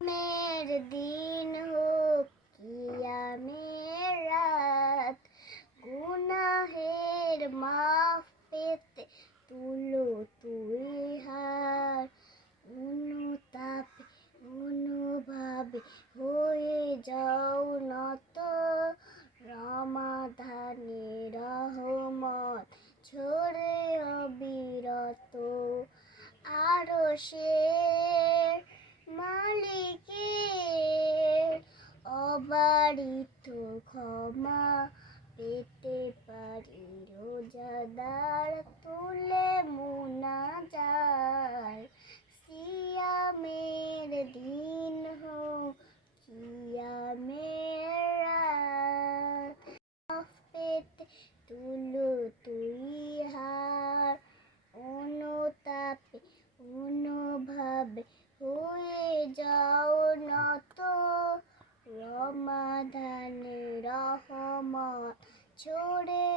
মের দিন হোক কিয়ামের রাত, গুনাহের মাফ পেতে তুলো তুই হাত। অনুতাপে অনুভাবে হয়ে যাও নত, রমাদানে রহমত ঝরে অবিরত। আরশের মালিকের অবারিত ক্ষমা পেতে পারি রোজাদার তুলে মুনাজাত। সিয়ামের দিন হোক কিয়ামের রাত, মাফ পেতে তুলো তুই হাত। অনুতাপে অনুভাবে হয়ে যাও নত, রমাদানে রহমত ঝরে